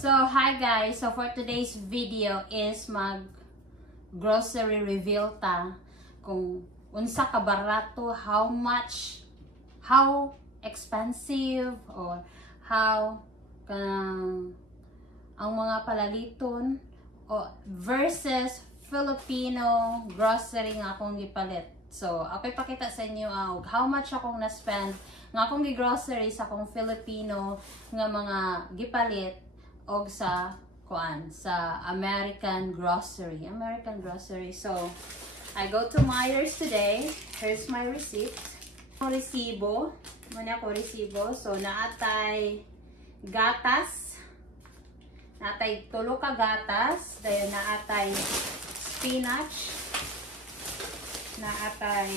So, hi guys! So, for today's video is grocery reveal ta. Kung unsa ka barato, how expensive, or how ang mga palaliton versus Filipino grocery nga akong gipalit. So, ako ipakita sa inyo how much akong na-spend nga akong gi-grocery sa akong Filipino nga mga gipalit og sa American grocery. So, I go to Myers today. Here's my receipt. Resibo. Muna ko resibo. So, naatay gatas. Naatay tulo ka gatas. Dayon naatay spinach. Naatay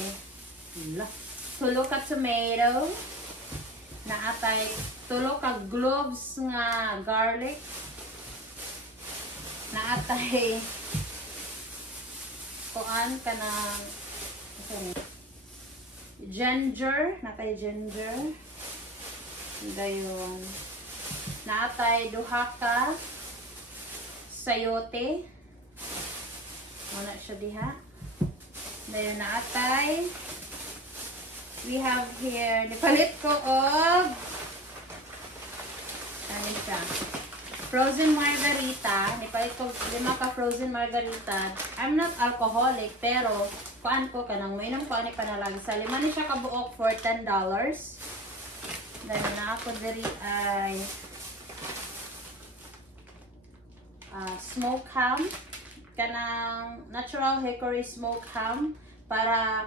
tulo ka tomato. Naatay tulo ka cloves nga garlic. Naatay ginger. Naatay ginger. Dayon naatay duha ka sayote. Wala siya diha. Dayon naatay, we have here, nipalit ko og frozen margarita. Nipalit ko 5 ka frozen margarita. I'm not alcoholic, pero kuan ko kanang mainom ko ani panalag sa 5 ni siya kabuok for $10. Dahil na ako diri ay smoked ham, kanang natural hickory smoked ham para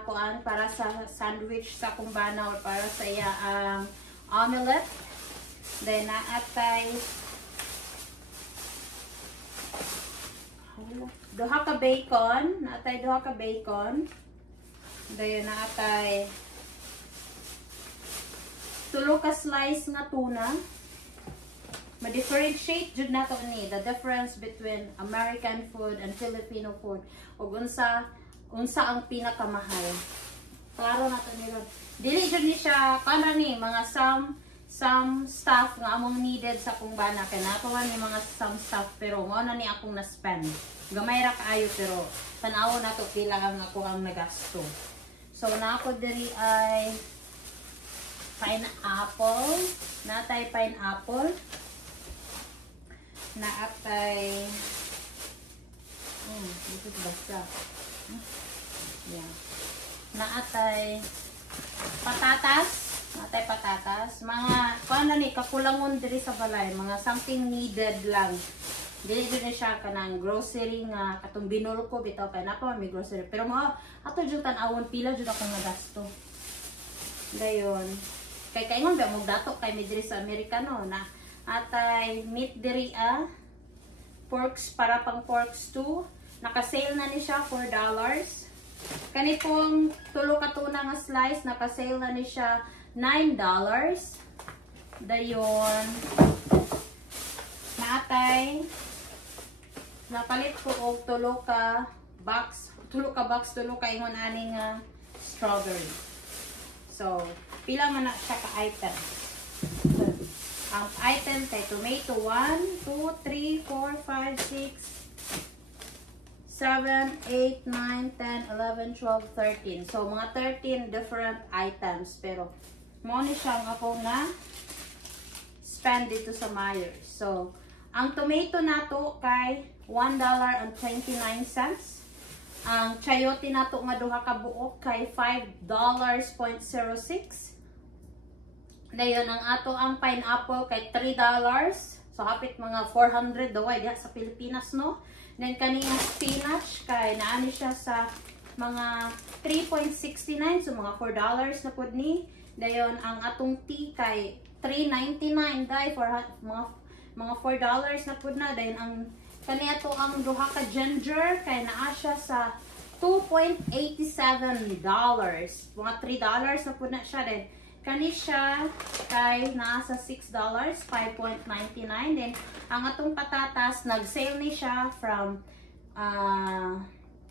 sa sandwich sa kumbana or para sa iya omelette. Then naatay duha ka bacon. Then naatay tulo ka slice nga tuna. Ma-differentiate jud nato ni the difference between American food and Filipino food, ug unsa ang pinakamahal. Klaro nato nila. Dili jud ni siya ni mga some stuff nga among needed sa kumbana kay nato ni mga some stuff, pero mao na ni akong na-spend. Gamay ra kaayo pero tan-awon nato pila ang ako ang nagasto. So na ako diri ay pineapple. Natay pineapple. Naatay dito basta. Yeah. Naatay patatas. Mga kakulangon diri sa balay, mga something needed lang. Dili jud siya kanang grocery nga katong binul ko bitaw kay napa may grocery. Pero ato jud tan-awon pila jud akong nagasto. Dayon. Kay kaingon ba mo dato kay mi diri sa Amerikano na atay meat diri porks para pang pork stew. Naka-sale na ni siya $4. Kani pong tulo ka tuna nga slice, naka-sale na ni siya $9. Dayon naatay napalit ko og tulo ka box, tulo ka ingon ani nga strawberry. So pila man na siya ka item. Ang item kay tomato 1, 2, 3, 4, 5, 6, 7, 8, 9, 10, 11, 12, 13. So mga 13 different items, pero mo ni siya nga ako na spend dito sa Myers. So ang tomato nato kay $1.29. Ang chayote nato nga duha ka buok kay $5.06. Dayon ang ato ang pineapple kay $3. So hapit mga 400 daway diha sa Pilipinas, no? Then kani nga spinach kay naani siya sa mga 3.69, so mga $4 na pud ni. Dayon ang atong tea kay $3.99 dai for mga $4 na pud na. Dayon ang kani ato ang duha ka ginger kay naa siya sa $2.87. Mga $3 na pud na siya din. Kani siya kay nasa $6, $5.99. Then ang atong patatas nag-sale ni siya from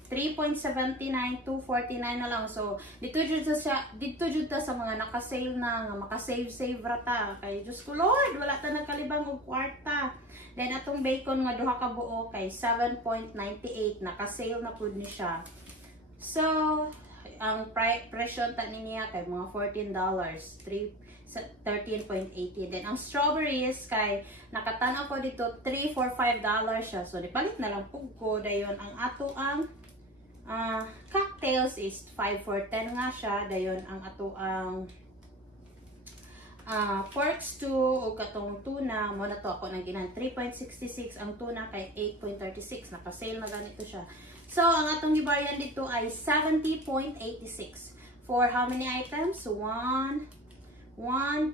3.79, 249 na lang. So, dito jud ta sa mga naka-sale na, nga maka-save rata. Kay Diyos ko Lord, wala ta nagkalibang og kwarta. Then, atong bacon nga duha ka buo kay 7.98. Naka-sale na pud ni siya. So, ang presyo ta niya kay mga $14. 13.80. Then, ang strawberries kay nakatanaw ko dito $3 for $5 siya. So, nipalit na lang pug ko. Dayon, ang ato ang cocktails is 5 for 10 nga siya. Dayon, ang ato ang pork stew o katong tuna. Mo na to ako nang ginan 3.66. Ang tuna kay 8.36. Naka-sale na ganito siya. So, ang atong gibayan dito ay 70.86. For how many items? 1, 2.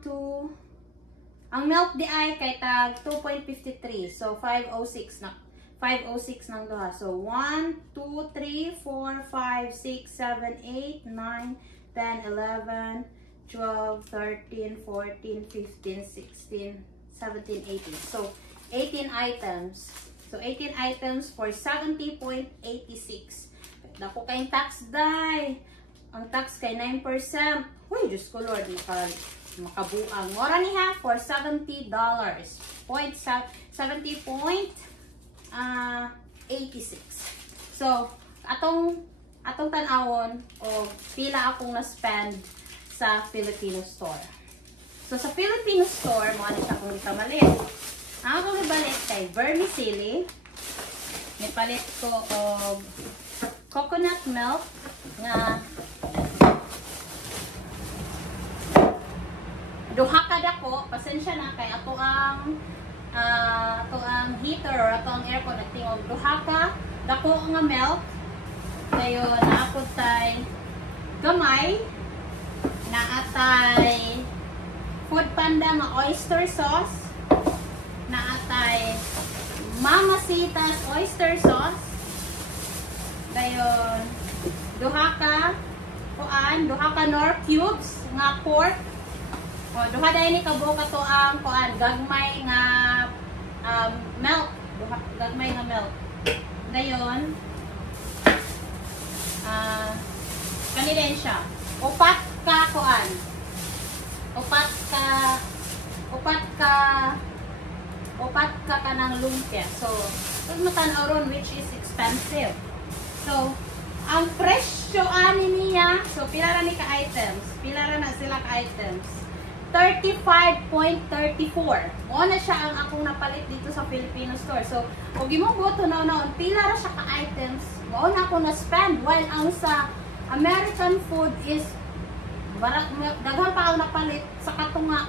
Ang milk di ay kay tag 2.53. So, 506 na. 506 ng duha. So, 1, 2, 3, 4, 5, 6, 7, 8, 9, 10, 11, 12, 13, 14, 15, 16, 17, 18. So, 18 items. So, 18 items for 70.86. Dako kayong tax die. Ang tax kay 9%. Uy, Diyos ko Lord, makabuang. Mora niya for $70. 70.86. So, atong tanawon o pila akong na-spend sa Filipino store. So, sa Filipino store, mo ano siya kung ikamalit. Ang akong nabalit kay vermicelli. Nipalit ko og coconut milk nga duha ka dako. Pasensya na kay ato ang heater or ato ang aircon nagtingog duha ka dako nga milk. Dayon naapod tay gamay na atay Food Panda nga oyster sauce, na atay Mamacita's oyster sauce. Dayon duha ka nor cubes nga pork. O, duha dahil ni kabuo ka to ang gagmay nga milk. Gagmay nga milk. Dayon, kanilin siya. Upat ka kanang lumpia. So, ito matanaw ron which is expensive. So, ang presyo ani niya, so pila ra ni ka items? Pila ra na sila ka items? 35.34. Mo na siya ang akong napalit dito sa Filipino store. So, og imong buto na pila ra siya ka items. Mo na ako na spend while ang sa American food is daghan pa ang napalit sa katong nga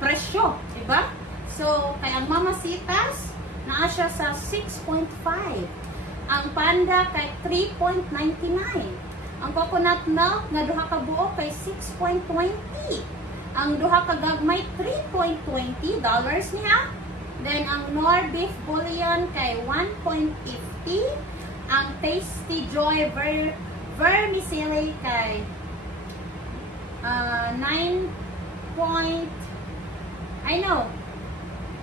presyo, diba? So, kay ang Mamacita's naa siya sa 6.5. Ang Panda kay 3.99. Ang coconut milk na duha ka buo kay 6.20. Ang duha ka gagmay $3.20 niya. Then ang Knorr beef bouillon kay 1.50. Ang Tasty Joy vermicelli kay 9.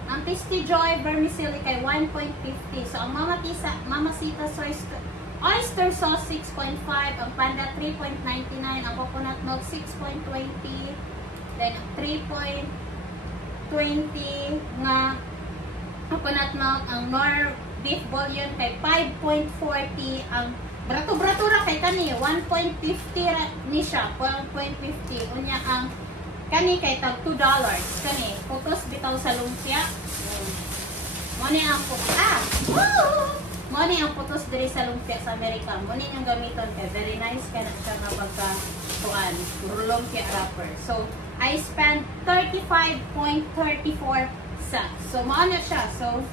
Ang Tasty Joy vermicelli kay 1.50. So ang Mamacita's oyster sauce 6.5, ang Panda 3.99, ang coconut milk 6.20, then 3.20 nga coconut milk, ang Knorr beef bouillon kay 5.40, ang brato ra kay kani 1.50 ni siya, 1.50 unya ang kani kay tag $2 kani putos bitaw sa lumpia. Mo ni ang mo ni ang putos diri sa lumpia sa Amerika. Mo ni yung gamiton kay very nice kana siya nga pagka lumpia wrapper. So I spent 35.34 cents. So mo na siya. So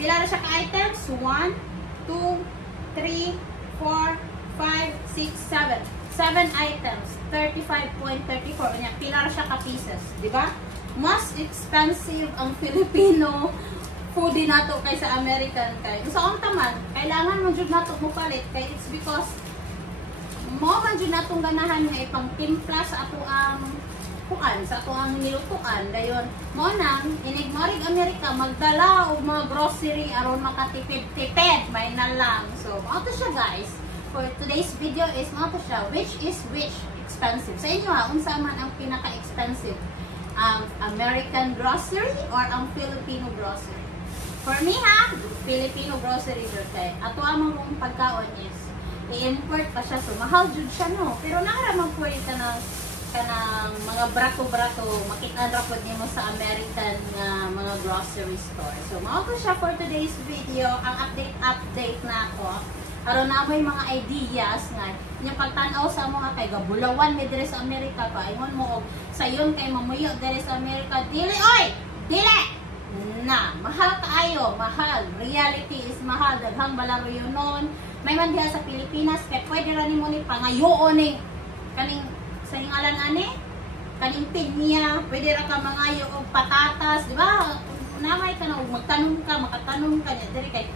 pila ra siya ka items? 1 2 3 4 5 6 7 7 items, 35.34. Unya, pila ra siya ka pieces, di ba? Mas expensive ang Filipino food din nato kaysa American kay. So, ang taman, kailangan mo jud nato mo palit kay it's because mo man jud natong ganahan nga ipang timpla sa ato ang kuan sa ato ang nilutuan dayon mo nang inig marig Amerika magdala og mga grocery aron makatipid-tipid may na lang. So mao to siya guys. For today's video is mao to siya which is which expensive. Sa inyo ha, unsa man ang pinaka-expensive? Ang American grocery or ang Filipino grocery? For me ha, Filipino grocery birthday. Ato ang mga pagkaon is i-import pa siya so mahal jud siya no. Pero naraman po ito kanang mga brato-brato makita ra pud nimo sa American mga grocery store. So mao ko siya for today's video ang update na ako. Aron na may mga ideas nga nya pagtan-aw sa mga kay gabulawan mi diri sa Amerika pa ingon mo og sayon kay mamuyo diri sa Amerika dili oy dili na mahal kaayo mahal reality is mahal daghang balaro yun nun may man diha sa Pilipinas kay pwede ra nimo ni pangayoon ni kaning sa hingalan ani kaning pinya pwede ra ka mangayo og patatas di ba namay ka na og magtanong ka makatanong ka nya diri kay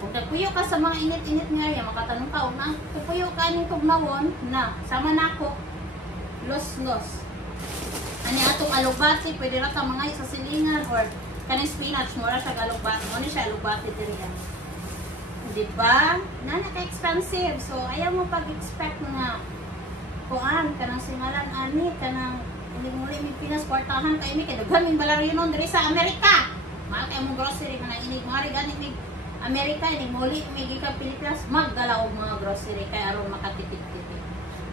kung nagpuyo ka sa mga init-init nga ya makatanong ka og na puyo ka ning tugnawon na sama nako los ani atong alugbati pwede ra ka mangayo sa silingan or kaning spinach mura sa alugbati mo ni siya alugbati diri yan di ba na ka-expensive so ayaw mo pag-expect nga kuan kanang singalan ani kanang hindi muli mi Pinas kwartahan kay mi kay daghan min balaryon diri sa Amerika. Mahal kay mo grocery man inig mari gani mi Amerika inig muli mi gikan Pilipinas magdala og mga grocery kay aron makatipid-tipid.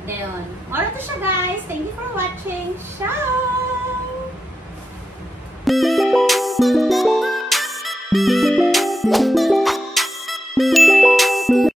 Dayon. Mara to siya guys. Thank you for watching. Ciao.